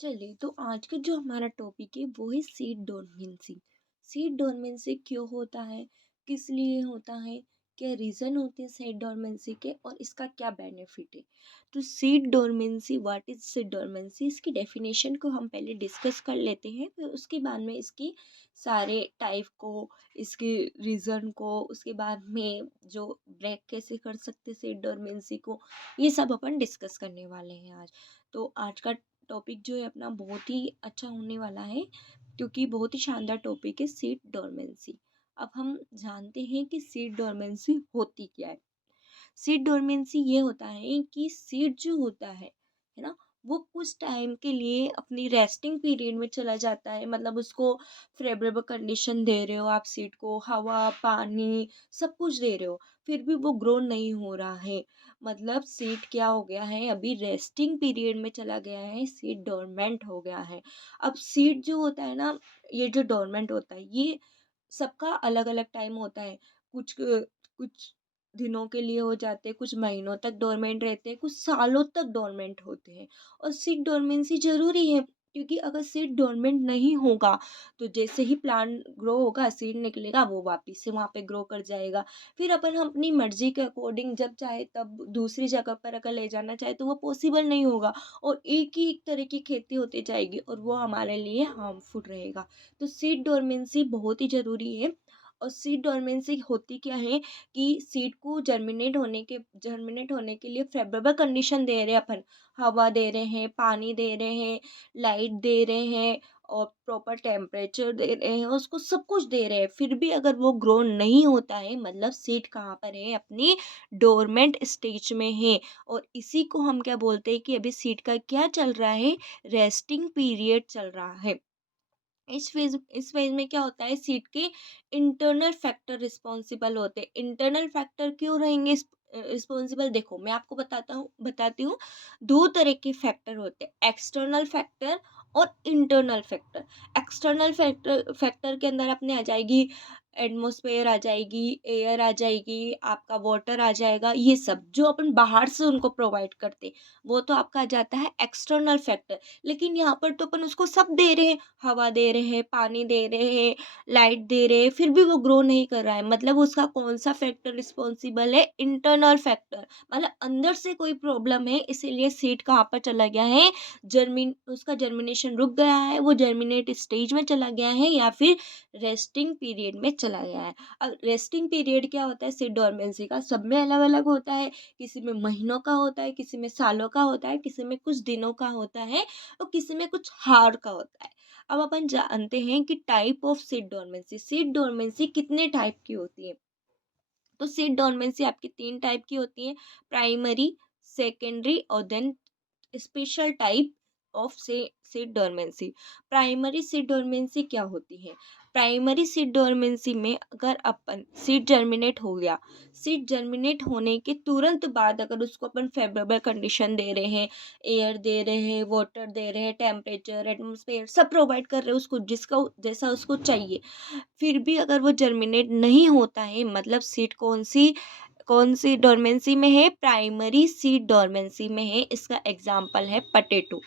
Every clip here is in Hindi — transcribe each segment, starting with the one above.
चलिए, तो आज का जो हमारा टॉपिक है वो है सीड डोरमेंसी। सीड डोरमेंसी क्यों होता है, किस लिए होता है, क्या रीज़न होते हैं सीड डोरमेंसी के और इसका क्या बेनिफिट है। तो seed dormancy, what is seed dormancy, इसकी डेफिनेशन को हम पहले डिस्कस कर लेते हैं, फिर उसके बाद में इसकी सारे टाइप को, इसके रीज़न को, उसके बाद में जो ब्रेक कैसे कर सकते सीड डोरमेंसी को, ये सब अपन डिस्कस करने वाले हैं आज। तो आज का टॉपिक जो है अपना बहुत ही अच्छा होने वाला है, क्योंकि बहुत ही शानदार टॉपिक है सीड डोरमेंसी। अब हम जानते हैं कि सीड डोरमेंसी होती क्या है। सीड डोरमेंसी ये होता है कि सीड जो होता है ना, वो कुछ टाइम के लिए अपनी रेस्टिंग पीरियड में चला जाता है। मतलब उसको फेवरेबल कंडीशन दे रहे हो, आप सीड को हवा पानी सब कुछ दे रहे हो, फिर भी वो ग्रो नहीं हो रहा है। मतलब सीड क्या हो गया है, अभी रेस्टिंग पीरियड में चला गया है, सीड डोरमेंट हो गया है। अब सीड जो होता है ना, ये जो डोरमेंट होता है, ये सबका अलग अलग टाइम होता है। कुछ दिनों के लिए हो जाते हैं, कुछ महीनों तक डोरमेंट रहते हैं, कुछ सालों तक डोरमेंट होते हैं। और सीड डोरमेंसी ज़रूरी है, क्योंकि अगर सीड डोरमेंट नहीं होगा तो जैसे ही प्लांट ग्रो होगा, सीड निकलेगा, वो वापस से वहाँ पे ग्रो कर जाएगा। फिर अपन हम अपनी मर्ज़ी के अकॉर्डिंग जब चाहे तब दूसरी जगह पर अगर ले जाना चाहे तो वो पॉसिबल नहीं होगा, और एक ही एक तरह की खेती होती जाएगी और वो हमारे लिए हार्मफुल रहेगा। तो सीड डोरमेंसी बहुत ही ज़रूरी है। और सीड डोरमेंसी होती क्या है कि सीड को जर्मिनेट होने के लिए फेवरेबल कंडीशन दे रहे हैं अपन, हवा दे रहे हैं, पानी दे रहे हैं, लाइट दे रहे हैं, और प्रॉपर टेम्परेचर दे रहे हैं, उसको सब कुछ दे रहे हैं, फिर भी अगर वो ग्रो नहीं होता है, मतलब सीड कहाँ पर है, अपनी डोरमेंट स्टेज में है। और इसी को हम क्या बोलते हैं कि अभी सीड का क्या चल रहा है, रेस्टिंग पीरियड चल रहा है। इस फेज में क्या होता है, सीट के इंटरनल फैक्टर रिस्पॉन्सिबल होते हैं। इंटरनल फैक्टर क्यों रहेंगे रिस्पॉन्सिबल, देखो मैं आपको बताती हूँ। दो तरह के फैक्टर होते हैं, एक्सटर्नल फैक्टर और internal factor. External factor factor के अंदर अपने आ जाएगी एटमॉस्फेयर, आ जाएगी एयर, आ जाएगी आपका वाटर, आ जाएगा, ये सब जो अपन बाहर से उनको प्रोवाइड करते, वो तो आपका आ जाता है एक्सटर्नल फैक्टर। लेकिन यहाँ पर तो अपन उसको सब दे रहे हैं, हवा दे रहे हैं, पानी दे रहे हैं, लाइट दे रहे हैं, फिर भी वो ग्रो नहीं कर रहा है। मतलब उसका कौन सा फैक्टर रिस्पॉन्सिबल है, इंटरनल फैक्टर। मतलब अंदर से कोई प्रॉब्लम है, इसीलिए सीड कहाँ पर चला गया है, उसका जर्मिनेशन रुक गया है, वो जर्मिनेट स्टेज में चला गया है, या फिर रेस्टिंग पीरियड में चला गया है। अब रेस्टिंग पीरियड क्या होता है सीड डोरमेंसी का, सब में अलग अलग होता है। किसी में महीनों का होता है, किसी में सालों का होता है, किसी में कुछ दिनों का होता है, और किसी में कुछ हार का होता है। अब अपन जानते हैं कि टाइप ऑफ सीड डोरमेंसी कितने टाइप की होती है। तो सीड डोरमेंसी आपकी तीन टाइप की होती है, प्राइमरी, सेकेंडरी और देन स्पेशल टाइप ऑफ से seed dormancy. Primary seed dormancy क्या होती है, प्राइमरी सीड डोरमेंसी में अगर अपन सीड जर्मिनेट हो गया, सीड जर्मिनेट होने के तुरंत बाद अगर उसको अपन फेवरेबल कंडीशन दे रहे हैं, एयर दे रहे हैं, वाटर दे रहे हैं, टेम्परेचर एटमोसफेयर सब प्रोवाइड कर रहे हैं उसको, जिसका जैसा उसको चाहिए, फिर भी अगर वो जर्मिनेट नहीं होता है, मतलब सीड कौन सी डोरमेंसी में है, प्राइमरी सीड डोरमेंसी में है। इसका एग्जाम्पल है पटेटो।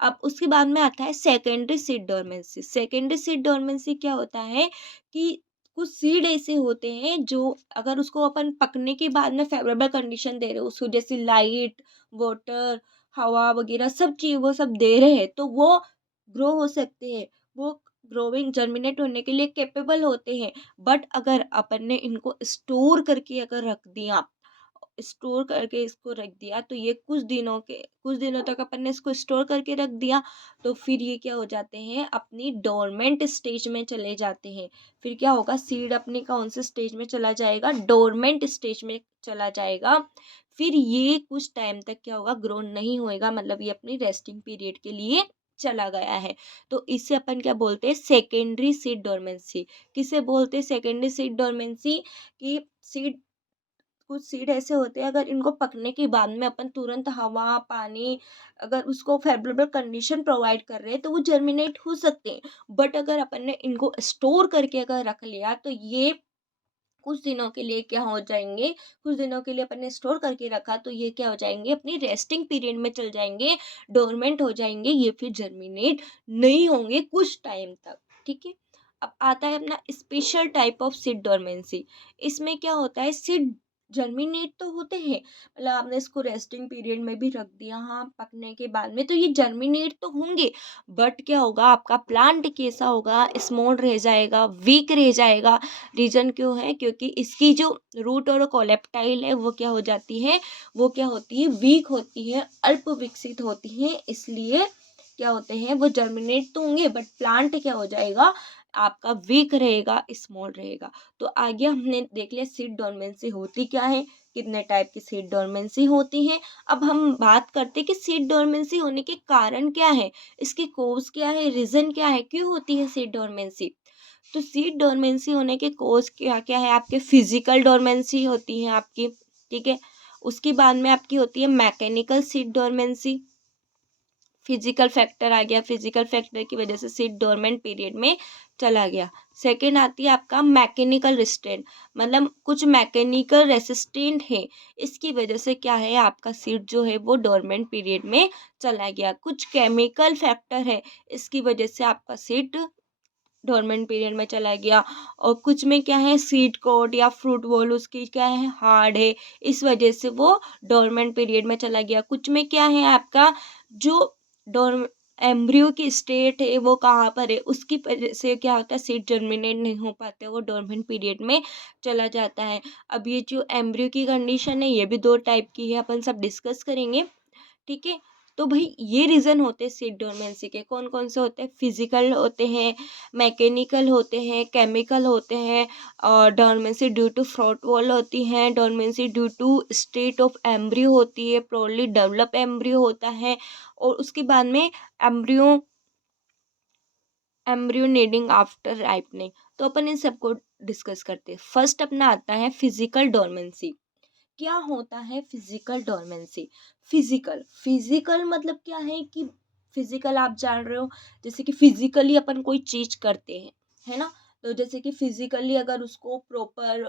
अब उसके बाद में आता है secondary seed dormancy. Secondary seed dormancy क्या होता है कि कुछ सीड ऐसे होते हैं जो अगर उसको अपन पकने के बाद में फेवरेबल कंडीशन दे रहे हो, उसको जैसे लाइट, वाटर, हवा वगैरह सब चीज़ वो सब दे रहे हैं, तो वो ग्रो हो सकते हैं, वो ग्रोविंग जर्मिनेट होने के लिए कैपेबल होते हैं। बट अगर अपन ने इनको स्टोर करके इसको रख दिया, तो ये कुछ दिनों तक अपन ने इसको स्टोर करके रख दिया, तो फिर ये क्या हो जाते हैं, अपनी डोरमेंट स्टेज में चले जाते हैं। फिर क्या होगा, सीड अपने कौन से स्टेज में चला जाएगा, डोरमेंट स्टेज में चला जाएगा। फिर ये कुछ टाइम तक क्या होगा, ग्रो नहीं होएगा, मतलब ये अपनी रेस्टिंग पीरियड के लिए चला गया है। तो इसे अपन क्या बोलते हैं, सेकेंडरी सीड डोरमेंसी। किसे बोलते हैं सेकेंडरी सीड डोरमेंसी, कि सीड कुछ सीड ऐसे होते हैं, अगर इनको पकने के बाद में अपन तुरंत हवा पानी अगर उसको फेवरेबल कंडीशन प्रोवाइड कर रहे हैं, तो वो जर्मिनेट हो सकते हैं। बट अगर अपन ने इनको स्टोर करके अगर रख लिया, तो ये कुछ दिनों के लिए क्या हो जाएँगे, कुछ दिनों के लिए अपन ने स्टोर करके रखा तो ये क्या हो जाएँगे, अपनी रेस्टिंग पीरियड में चल जाएँगे, डोरमेंट हो जाएँगे, ये फिर जर्मिनेट नहीं होंगे कुछ टाइम तक, ठीक है? अब आता है अपना special type of seed dormancy. इसमें क्या होता है, सीड जर्मिनेट तो होते हैं, मतलब आपने इसको रेस्टिंग पीरियड में भी रख दिया, हाँ, पकने के बाद में तो ये जर्मिनेट तो होंगे, बट क्या होगा, आपका प्लांट कैसा होगा, स्मॉल रह जाएगा, वीक रह जाएगा। रीज़न क्यों है, क्योंकि इसकी जो रूट और कोलेप्टाइल है वो क्या हो जाती है, वो क्या होती है, वीक होती है, अल्प विकसित होती है, इसलिए क्या होते हैं, वो जर्मिनेट तो होंगे बट प्लांट क्या हो जाएगा, आपका वीक रहेगा, स्मॉल रहेगा। तो आगे हमने देख लिया सीड डोरमेंसी होती क्या है, कितने टाइप की सीड डोरमेंसी होती है। अब हम बात करते हैं कि सीड डोरमेंसी होने के कारण क्या है, इसकी कोज क्या है, रीज़न क्या है, क्यों होती है सीड डोरमेंसी। तो सीड डोरमेंसी होने के कॉज क्या क्या है, आपके फिजिकल डोरमेंसी होती है आपकी, ठीक है। उसके बाद में आपकी होती है mechanical seed dormancy, physical factor आ गया, फिजिकल फैक्टर की वजह से सीड डोरमेंट पीरियड में चला गया। सेकेंड आती है आपका मैकेनिकल रिस्टेंट, मतलब कुछ मैकेनिकल रेसिस्टेंट है, इसकी वजह से क्या है, आपका सीड जो है वो डोरमेंट पीरियड में चला गया। कुछ केमिकल फैक्टर है, इसकी वजह से आपका सीड डोरमेंट पीरियड में चला गया। और कुछ में क्या है, सीड कोट या फ्रूट बॉल उसकी क्या है, हार्ड है, इस वजह से वो डोरमेंट पीरियड में चला गया। कुछ में क्या है, आपका जो डोर एम्ब्रियो की स्टेट है वो कहाँ पर है, उसकी वजह से क्या होता है, सीड जर्मिनेट नहीं हो पाते, वो डोरमेंट पीरियड में चला जाता है। अब ये जो एम्ब्रियो की कंडीशन है ये भी दो टाइप की है, अपन सब डिस्कस करेंगे, ठीक है। तो भाई ये रीज़न होते हैं सीड डोरमेंसी के, कौन कौन से होते हैं, फिजिकल होते हैं, मैकेनिकल होते हैं, केमिकल होते हैं, और dormancy due to fruit wall होती हैं, dormancy due to state of embryo होती है, प्रोली डेवलप एम्ब्रियो होता है, और उसके बाद में embryo embryo needing after ripening. तो अपन इन सबको डिस्कस करते हैं। फर्स्ट अपना आता है फिजिकल डोरमेंसी। क्या होता है फिजिकल डोरमेंसी। फिजिकल फिजिकल मतलब क्या है कि फिजिकल आप जान रहे हो, जैसे कि फिजिकली अपन कोई चीज करते हैं, है ना। तो जैसे कि फिजिकली अगर उसको प्रॉपर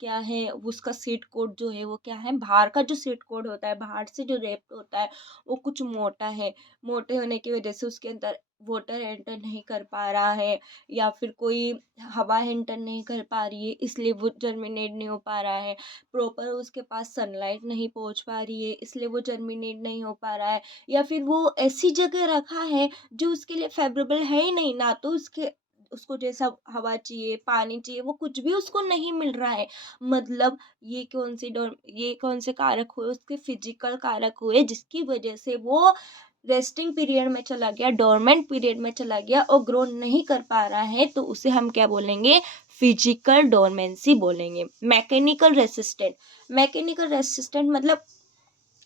क्या है, उसका सीट कोड जो है वो क्या है, बाहर का जो सीट कोड होता है, बाहर से जो रेप्ट होता है वो कुछ मोटा है, मोटे होने की वजह से उसके अंदर वाटर एंटर नहीं कर पा रहा है, या फिर कोई हवा एंटर नहीं कर पा रही है, इसलिए वो जर्मिनेट नहीं हो पा रहा है। प्रॉपर उसके पास सनलाइट नहीं पहुंच पा रही है, इसलिए वो जर्मिनेट नहीं हो पा रहा है, या फिर वो ऐसी जगह रखा है जो उसके लिए फेवरेबल है ही नहीं, ना तो उसके उसको जैसा हवा चाहिए, पानी चाहिए, वो कुछ भी उसको नहीं मिल रहा है। मतलब ये कौन से कारक हुए, उसके फिजिकल कारक हुए, जिसकी वजह से वो रेस्टिंग पीरियड में चला गया, डोरमेंट पीरियड में चला गया और ग्रो नहीं कर पा रहा है, तो उसे हम क्या बोलेंगे, फिजिकल डोरमेंसी बोलेंगे। मैकेनिकल रेसिस्टेंट मतलब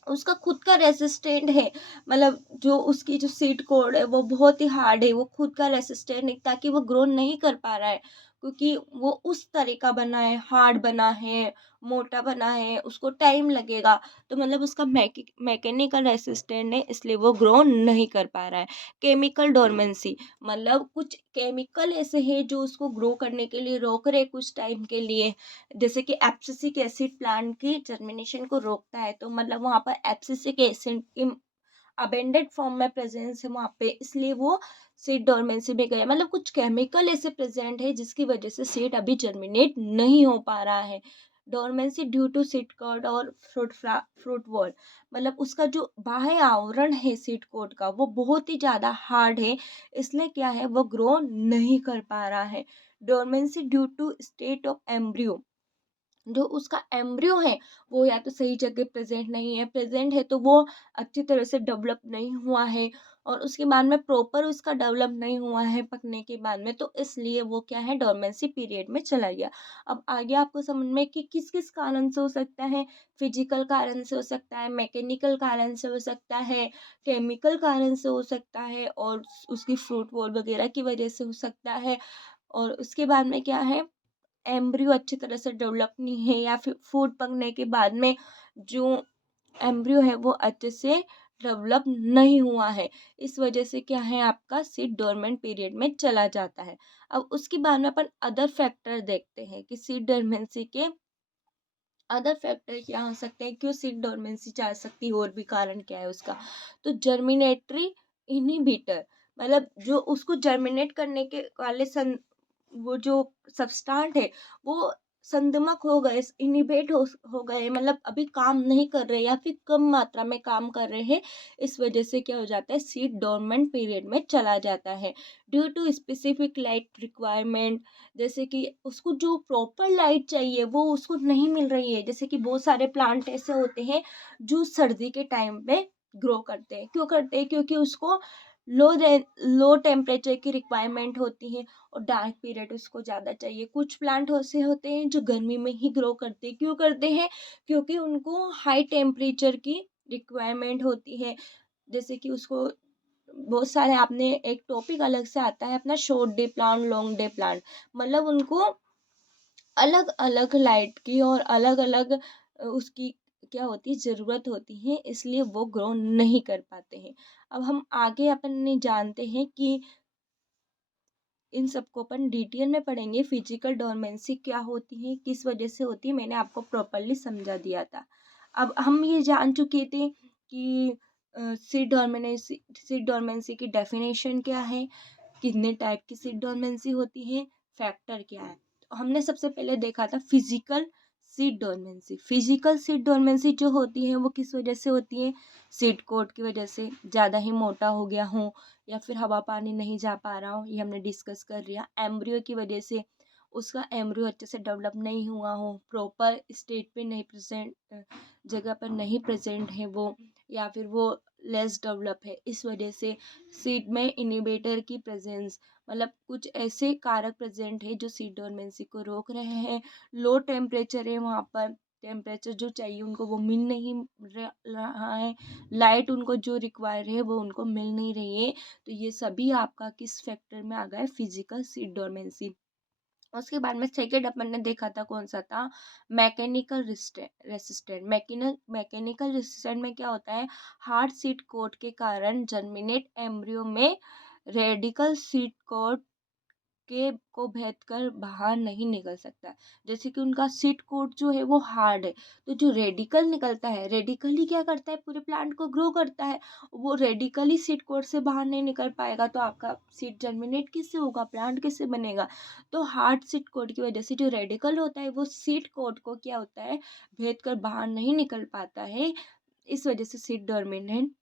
उसका खुद का रेसिस्टेंट है, मतलब जो उसकी जो सीट कोड है वो बहुत ही हार्ड है, वो खुद का रेसिस्टेंट है, ताकि वो ग्रो नहीं कर पा रहा है, क्योंकि वो उस तरह का बना है, हार्ड बना है, मोटा बना है, उसको टाइम लगेगा। तो मतलब उसका मैकेनिकल रेसिस्टेंट है, इसलिए वो ग्रो नहीं कर पा रहा है। केमिकल डोरमेंसी मतलब कुछ केमिकल ऐसे हैं जो उसको ग्रो करने के लिए रोक रहे कुछ टाइम के लिए, जैसे कि एब्सिसिक एसिड प्लांट की जर्मिनेशन को रोकता है, तो मतलब वहाँ पर एब्सिसिक एसिड की अबेंडेड फॉर्म में प्रेजेंस है वहाँ पे, इसलिए वो सीड डोरमेंसी में गया, मतलब कुछ केमिकल ऐसे प्रेजेंट है जिसकी वजह से सीड अभी जर्मिनेट नहीं हो पा रहा है। Dormancy due to seed coat और फ्रूट वॉल, मतलब उसका जो बाह्य आवरण है सीड कोट का वो बहुत ही ज़्यादा हार्ड है, इसलिए क्या है, वो ग्रो नहीं कर पा रहा है। Dormancy due to state of embryo, जो उसका एम्ब्रियो है वो या तो सही जगह प्रेजेंट नहीं है, प्रेजेंट है तो वो अच्छी तरह से डेवलप नहीं हुआ है, और उसके बाद में प्रॉपर उसका डेवलप नहीं हुआ है पकने के बाद में, तो इसलिए वो क्या है, डोरमेंसी पीरियड में चला गया। अब आगे आपको समझ में कि किस किस कारण से हो सकता है, फिजिकल कारण से हो सकता है, मैकेनिकल कारण से हो सकता है, केमिकल कारण से हो सकता है, और उसकी फ्रूट वॉल वगैरह की वजह से हो सकता है। और उसके बाद में क्या है, एम्ब्रियो अच्छी तरह से डेवलप नहीं है, या फिर फूड पकने के बाद में जो एम्ब्रियो है वो अच्छे से डेवलप नहीं हुआ है, इस वजह से क्या है आपका सीड डोरमेंट पीरियड में चला जाता है। अब उसके बाद में अपन अदर फैक्टर देखते हैं कि सीड डोरमेंसी के अदर फैक्टर क्या हो सकते हैं, क्यों सीड डोरमेंसी जा सकती है, और भी कारण क्या है उसका। तो जर्मिनेटरी इनहिबिटर, मतलब जो उसको जर्मिनेट करने के वाले वो जो सबस्टांट है वो संदमक हो गए, इनिबेट हो गए, मतलब अभी काम नहीं कर रहे या फिर कम मात्रा में काम कर रहे हैं, इस वजह से क्या हो जाता है, सीड डोरमेंट पीरियड में चला जाता है। Due to specific light requirement, जैसे कि उसको जो प्रॉपर लाइट चाहिए वो उसको नहीं मिल रही है। जैसे कि बहुत सारे प्लांट ऐसे होते हैं जो सर्दी के टाइम पे ग्रो करते हैं, क्यों करते हैं, क्योंकि उसको लो लो टेम्परेचर की रिक्वायरमेंट होती है और डार्क पीरियड उसको ज़्यादा चाहिए। कुछ प्लांट ऐसे होते हैं जो गर्मी में ही ग्रो करते हैं, क्यों करते हैं, क्योंकि उनको हाई टेम्परेचर की रिक्वायरमेंट होती है। जैसे कि उसको बहुत सारे, आपने एक टॉपिक अलग से आता है अपना, short day plant, long day plant, मतलब उनको अलग अलग लाइट की और अलग अलग उसकी क्या होती है, ज़रूरत होती है, इसलिए वो ग्रो नहीं कर पाते हैं। अब हम आगे अपन जानते हैं कि इन सबको अपन डिटेल में पढ़ेंगे, फिजिकल डोरमेंसी क्या होती है, किस वजह से होती है, मैंने आपको प्रॉपरली समझा दिया था। अब हम ये जान चुके थे कि सीड डोरमेंसी की डेफिनेशन क्या है, कितने टाइप की सीड डोरमेंसी होती है, फैक्टर क्या है। तो हमने सबसे पहले देखा था physical seed dormancy. Physical seed dormancy जो होती है वो किस वजह से होती है, सीड कोट की वजह से, ज़्यादा ही मोटा हो गया हो या फिर हवा पानी नहीं जा पा रहा हो, ये हमने डिस्कस कर लिया। एम्ब्रियो की वजह से, उसका एम्ब्रियो अच्छे से डेवलप नहीं हुआ हो, प्रॉपर स्टेट पे नहीं प्रेजेंट, जगह पर नहीं प्रेजेंट है वो, या फिर वो लेस डेवलप है, इस वजह से सीड में इनिबेटर की प्रेजेंस, मतलब कुछ ऐसे कारक प्रेजेंट है जो सीड डोरमेंसी को रोक रहे हैं। लो टेम्परेचर है वहाँ पर, टेम्परेचर जो चाहिए उनको वो मिल नहीं रहा है, लाइट उनको जो रिक्वायर है वो उनको मिल नहीं रही है। तो ये सभी आपका किस फैक्टर में आ गया है, फिजिकल सीड डोरमेंसी। उसके बाद में सेकेंड अपन ने देखा था, कौन सा था, मैकेनिकल रेसिस्टेंट। मैकेनिकल रेसिस्टेंट में क्या होता है, हार्ड सीड कोट के कारण जर्मिनेट एम्ब्रियो में रेडिकल सीड कोट के को भेद कर बाहर नहीं निकल सकता। जैसे कि उनका सीड कोट जो है वो हार्ड है, तो जो रेडिकल निकलता है, रेडिकल ही क्या करता है, पूरे प्लांट को ग्रो करता है, वो रेडिकल ही सीड कोट से बाहर नहीं निकल पाएगा, तो आपका सीड जर्मिनेट किससे होगा, प्लांट किससे बनेगा। तो हार्ड सीड कोट की वजह से जो रेडिकल होता है वो सीड कोट को क्या होता है, भेद कर बाहर नहीं निकल पाता है, इस वजह से सीड डोरमेंट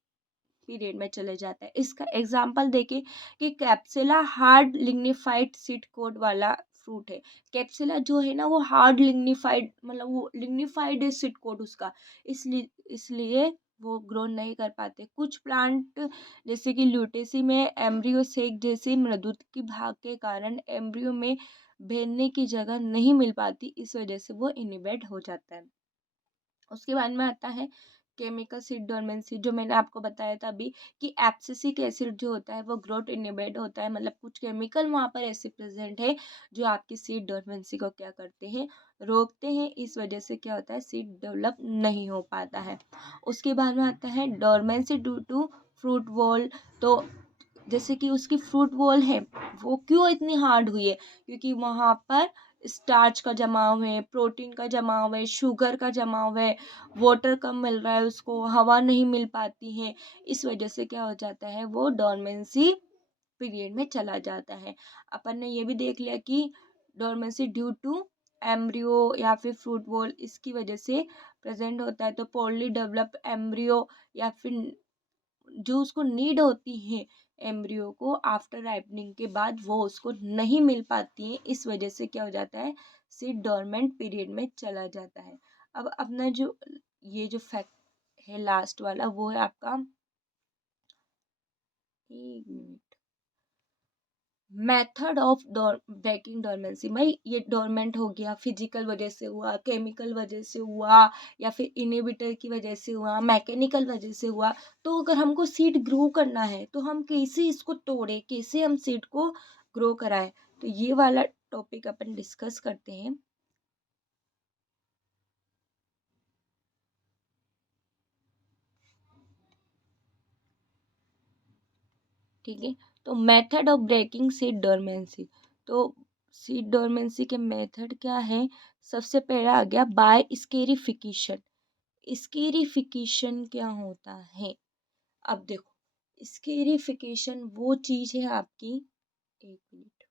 पीरियड में चले जाता है। इसका एग्जाम्पल देखें कि कैप्सुला हार्ड लिग्निफाइड सीड कोट वाला फ्रूट है। कैप्सुला जो है ना वो हार्ड लिग्निफाइड, मतलब वो लिग्निफाइड है सीड कोट उसका, इसलिए वो ग्रो नहीं कर पाते। कुछ प्लांट जैसे कि ल्यूटेसी में एम्ब्रियो सेक जैसे मृदुत की भाग के कारण एम्ब्रियो में भेजने की जगह नहीं मिल पाती, इस वजह से वो इनिबेट हो जाता है। उसके बाद में आता है केमिकल सीड डोरमेंसी, जो मैंने आपको बताया था अभी कि एब्सिसिक एसिड जो होता है वो ग्रोथ इनिबेट होता है, मतलब कुछ केमिकल वहाँ पर ऐसे प्रेजेंट है जो आपकी सीड डोरमेंसी को क्या करते हैं, रोकते हैं, इस वजह से क्या होता है, सीड डेवलप नहीं हो पाता है। उसके बाद में आता है dormancy due to fruit wall. तो जैसे कि उसकी फ्रूट वॉल है वो क्यों इतनी हार्ड हुई है, क्योंकि वहाँ पर स्टार्च का जमाव है, प्रोटीन का जमाव है, शुगर का जमाव है, वाटर कम मिल रहा है उसको, हवा नहीं मिल पाती है, इस वजह से क्या हो जाता है, वो डोरमेंसी पीरियड में चला जाता है। अपन ने ये भी देख लिया कि डोरमेंसी ड्यू टू एम्ब्रियो या फिर फ्रूट वॉल, इसकी वजह से प्रेजेंट होता है। तो पोर्ली डेवलप एम्ब्रियो या फिर जो उसको नीड होती है एम्ब्रियो को आफ्टर राइपनिंग के बाद, वो उसको नहीं मिल पाती है, इस वजह से क्या हो जाता है, सीड डोरमेंट पीरियड में चला जाता है। अब अपना जो ये जो फैक्ट है लास्ट वाला, वो है आपका, एक minute, method of breaking dormancy. भाई ये डोरमेंट हो गया, फिजिकल वजह से हुआ, केमिकल वजह से हुआ, या फिर इनहिबिटर की वजह से हुआ, मैकेनिकल वजह से हुआ। तो अगर हमको सीड ग्रो करना है तो हम कैसे इसको तोड़े, कैसे हम सीड को ग्रो कराएं, तो ये वाला टॉपिक अपन डिस्कस करते हैं। ठीक है। तो method of breaking seed dormancy, तो सीड डोरमेंसी के मेथड क्या है? सबसे पहला आ गया बाय स्केरिफिकेशन। स्केरिफिकेशन क्या होता है? अब देखो, स्केरिफिकेशन वो चीज है आपकी, एक मिनट,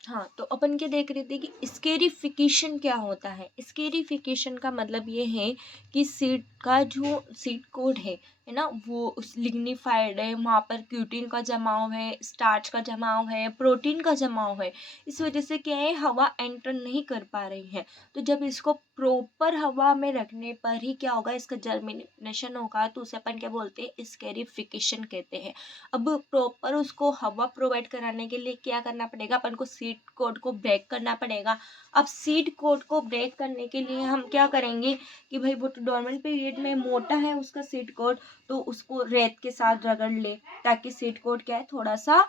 हाँ, तो अपन क्या देख रहे थे कि स्केरिफिकेशन क्या होता है। स्केरिफिकेशन का मतलब ये है कि सीड का जो सीड कोड है ना, वो उस लिग्निफाइड है, वहाँ पर क्यूटिन का जमाव है, स्टार्च का जमाव है, प्रोटीन का जमाव है। इस वजह से क्या है, हवा एंटर नहीं कर पा रही है। तो जब इसको प्रॉपर हवा में रखने पर ही क्या होगा, इसका जर्मिनेशन होगा, तो उसे अपन क्या बोलते हैं, स्केरिफिकेशन कहते हैं। अब प्रॉपर उसको हवा प्रोवाइड कराने के लिए क्या करना पड़ेगा, अपन को सीड कोड को ब्रेक करना पड़ेगा। अब सीड कोड को ब्रेक करने के लिए हम क्या करेंगे कि भाई वो तो डोर्मेंट पीरियड में मोटा है उसका सीड कोड, तो उसको रेत के साथ रगड़ ले, ताकि सीड कोड क्या है, थोड़ा सा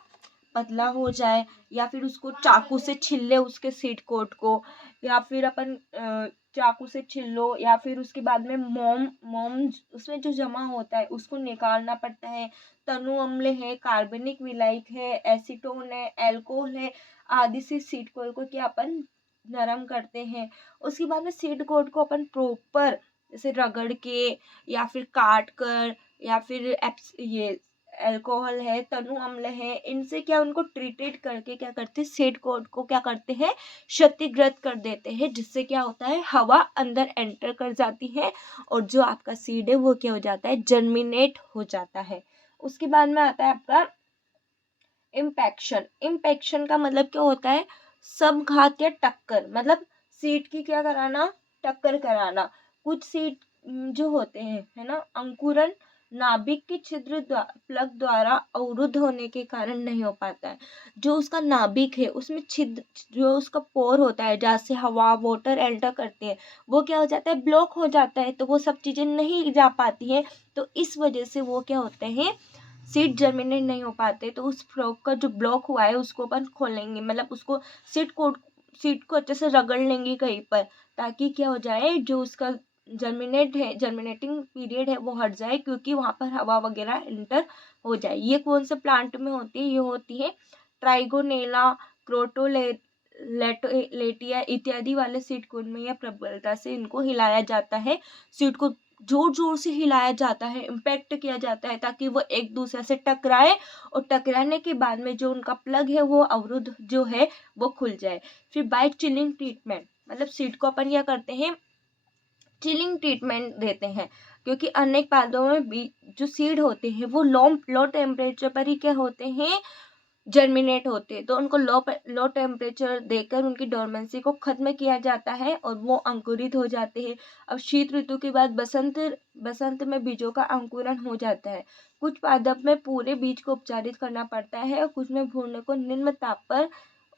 पतला हो जाए, या फिर उसको चाकू से छिल ले उसके सीड कोड को, या फिर अपन चाकू से छिल लो, या फिर उसके बाद में मोम मोम उसमें जो जमा होता है उसको निकालना पड़ता है। तनु अम्ल है, कार्बनिक विलायक है, एसीटोन है, अल्कोहल है, आदि से सीड कोड को क्या अपन नरम करते हैं। उसके बाद में सीड कोड को अपन प्रॉपर जैसे रगड़ के, या फिर काट कर, या फिर ये अल्कोहल है, तनु अम्ल है, इनसे क्या उनको ट्रीटेड करके क्या करते हैं, सीड कोड को क्या करते हैं, क्षतिग्रस्त कर देते हैं, जिससे क्या होता है, हवा अंदर एंटर कर जाती है, और जो आपका सीड है वो क्या हो जाता है, जर्मिनेट हो जाता है। उसके बाद में आता है आपका इम्पैक्शन। इम्पैक्शन का मतलब क्या होता है, समघात या टक्कर, मतलब सीड की क्या कराना, टक्कर कराना। कुछ सीड जो होते हैं, है ना, अंकुरन नाभिक के छिद्र प्लग द्वारा अवरुद्ध होने के कारण नहीं हो पाता है। जो उसका नाभिक है उसमें छिद्र, जो उसका पोर होता है जहाँ से हवा वाटर एंटर करते हैं, वो क्या हो जाता है, ब्लॉक हो जाता है, तो वो सब चीजें नहीं जा पाती हैं। तो इस वजह से वो क्या होते हैं, सीड जर्मिनेट नहीं हो पाते। तो उस फ्रॉक का जो ब्लॉक हुआ है उसको अपन खोलेंगे, मतलब उसको सीड को अच्छे से रगड़ लेंगे कहीं पर, ताकि क्या हो जाए, जो उसका जर्मिनेटिंग पीरियड है वो हट जाए, क्योंकि वहां पर हवा वगैरह एंटर हो जाए। ये कौन से प्लांट में होती है, ये होती है ट्राइगोनेला, क्रोटोलेटिया इत्यादि वाले सीड कोन में, या प्रबलता से इनको हिलाया जाता है। सीड को जोर जोर से हिलाया जाता है, इम्पैक्ट किया जाता है, ताकि वो एक दूसरे से टकराए, और टकराने के बाद में जो उनका प्लग है वो अवरुद्ध जो है वो खुल जाए। फिर बाय चिलिंग ट्रीटमेंट, मतलब सीड को अपन क्या करते हैं, चिलिंग ट्रीटमेंट देते हैं, क्योंकि अनेक पौधों में जो सीड होते हैं वो लो लो टेम्परेचर पर ही क्या होते हैं, जर्मिनेट होते हैं। तो उनको लो टेम्परेचर देकर उनकी डोरमेंसी को खत्म किया जाता है, और वो अंकुरित हो जाते हैं। अब शीत ऋतु के बाद बसंत में बीजों का अंकुरण हो जाता है। कुछ पादप में पूरे बीज को उपचारित करना पड़ता है, और कुछ में भूनने को निम्न ताप पर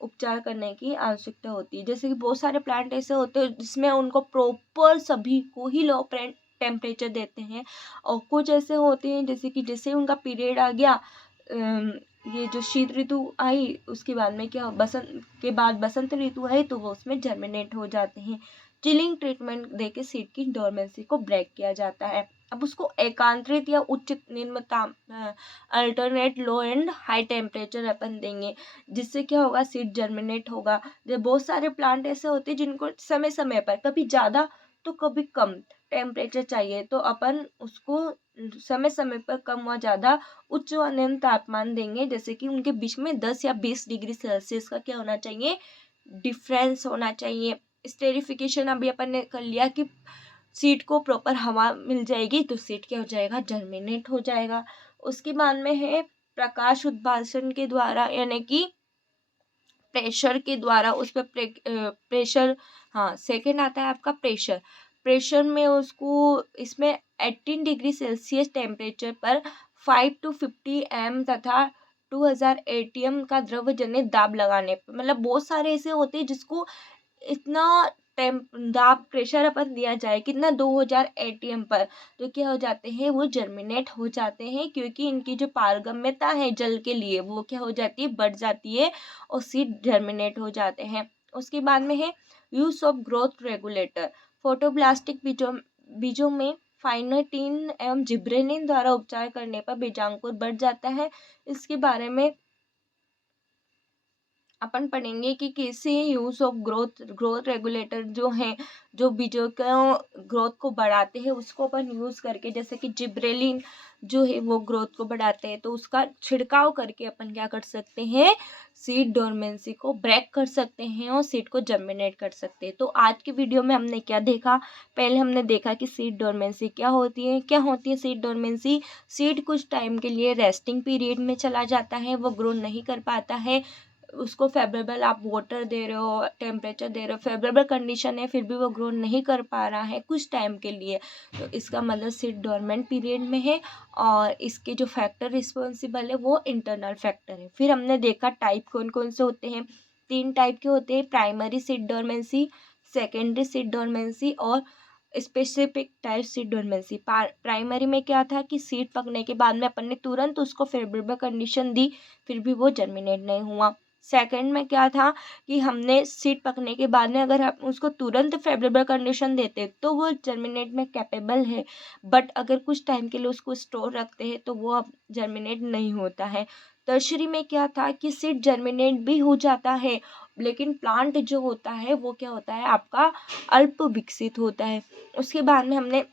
उपचार करने की आवश्यकता होती है। जैसे कि बहुत सारे प्लांट ऐसे होते हैं जिसमें उनको प्रॉपर सभी को ही लो टेम्परेचर देते हैं, और कुछ ऐसे होते हैं जैसे कि जैसे उनका पीरियड आ गया, ये जो शीत ऋतु आई उसके बाद में क्या, बसंत के बाद बसंत ऋतु आई, तो वो उसमें जर्मिनेट हो जाते हैं। चिलिंग ट्रीटमेंट देके सीड की डोरमेंसी को ब्रेक किया जाता है। अब उसको एकांतरित या उच्च निम्न ताप, alternate low and high temperature अपन देंगे, जिससे क्या होगा, सीड जर्मिनेट होगा। जब बहुत सारे प्लांट ऐसे होते हैं जिनको समय समय पर कभी ज़्यादा तो कभी कम टेम्परेचर चाहिए, तो अपन उसको समय समय पर कम व ज़्यादा, उच्च व निम्न तापमान देंगे, जैसे कि उनके बीच में 10 या 20 डिग्री सेल्सियस का क्या होना चाहिए, डिफरेंस होना चाहिए। स्टेरिफिकेशन अभी अपन ने कर लिया कि सीड को प्रॉपर हवा मिल जाएगी तो सीड क्या हो जाएगा, जर्मिनेट हो जाएगा। उसके बाद में है प्रकाश उद्भाषण के द्वारा, यानी कि प्रेशर के द्वारा उस पर प्रेशर, हाँ, सेकंड आता है आपका प्रेशर। प्रेशर में उसको, इसमें 18 डिग्री सेल्सियस टेम्परेचर पर 5 to 50 m तथा 2000 ATM का द्रवजन्य दाब लगाने पर, मतलब बहुत सारे ऐसे होते हैं जिसको इतना दाब प्रेशर अपन दिया जाए, कितना, 2000 ATM पर, तो क्या हो जाते हैं, वो जर्मिनेट हो जाते हैं, क्योंकि इनकी जो पारगम्यता है जल के लिए वो क्या हो जाती है, बढ़ जाती है, और सीड जर्मिनेट हो जाते हैं। उसके बाद में है यूज ऑफ ग्रोथ रेगुलेटर। फोटोब्लास्टिक बीजों बीजों में फाइनेटिन एवं जिब्रेलिन द्वारा उपचार करने पर बीजांकुर बढ़ जाता है। इसके बारे में अपन पढ़ेंगे कि कैसे यूज ऑफ ग्रोथ रेगुलेटर जो हैं, जो बीजों का ग्रोथ को बढ़ाते हैं, उसको अपन यूज करके, जैसे कि जिब्रेलिन जो है वो ग्रोथ को बढ़ाते हैं, तो उसका छिड़काव करके अपन क्या कर सकते हैं, सीड डोरमेंसी को ब्रेक कर सकते हैं और सीड को जर्मिनेट कर सकते हैं। तो आज की वीडियो में हमने क्या देखा, पहले हमने देखा कि सीड डोरमेंसी क्या होती है। सीड डोरमेंसी, सीड कुछ टाइम के लिए रेस्टिंग पीरियड में चला जाता है, वो ग्रो नहीं कर पाता है, उसको फेवरेबल आप वाटर दे रहे हो, टेम्परेचर दे रहे हो, फेवरेबल कंडीशन है, फिर भी वो ग्रो नहीं कर पा रहा है कुछ टाइम के लिए, तो इसका मतलब सीड डोरमेंट पीरियड में है। और इसके जो फैक्टर रिस्पॉन्सिबल है वो इंटरनल फैक्टर है। फिर हमने देखा टाइप कौन कौन से होते हैं, 3 टाइप के होते हैं, primary seed dormancy, secondary seed dormancy और specific type seed dormancy. Primary में क्या था कि सीड पकने के बाद में अपन ने तुरंत उसको फेवरेबल कंडीशन दी, फिर भी वो जर्मिनेट नहीं हुआ। सेकंड में क्या था कि हमने सीड पकने के बाद में अगर आप उसको तुरंत फेवरेबल कंडीशन देते तो वो जर्मिनेट में कैपेबल है, बट अगर कुछ टाइम के लिए उसको स्टोर रखते हैं तो वो अब जर्मिनेट नहीं होता है। टर्शरी में क्या था कि सीड जर्मिनेट भी हो जाता है, लेकिन प्लांट जो होता है वो क्या होता है, आपका अल्प विकसित होता है। उसके बाद में हमने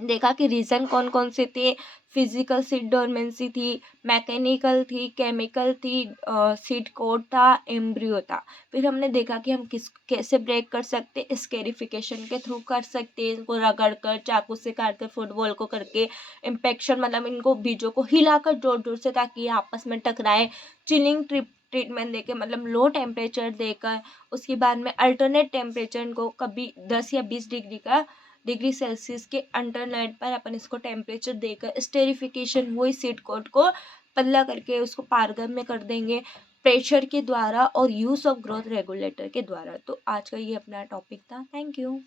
देखा कि रीज़न कौन कौन से थे, फिजिकल सीड डोरमेंसी थी, मैकेनिकल थी, केमिकल थी, सीड कोड था, एम्ब्रियो था। फिर हमने देखा कि हम कैसे ब्रेक कर सकते, स्केरिफिकेशन के थ्रू कर सकते हैं, इनको रगड़ कर, चाकू से काट कर, फुटबॉल को करके, इम्पेक्शन मतलब इनको बीजों को हिलाकर जोर जोर से ताकि ये आपस में टकराए, चिलिंग ट्रीटमेंट देकर मतलब लो टेम्परेचर देकर, उसके बाद में अल्टरनेट टेम्परेचर इनको कभी 10 या 20 डिग्री सेल्सियस के अंडरनाइट पर अपन इसको टेम्परेचर देकर स्टेरिफिकेशन, वही सीड कोट को पतला करके उसको पारगम में कर देंगे प्रेशर के द्वारा और यूज ऑफ ग्रोथ रेगुलेटर के द्वारा। तो आज का ये अपना टॉपिक था। Thank you.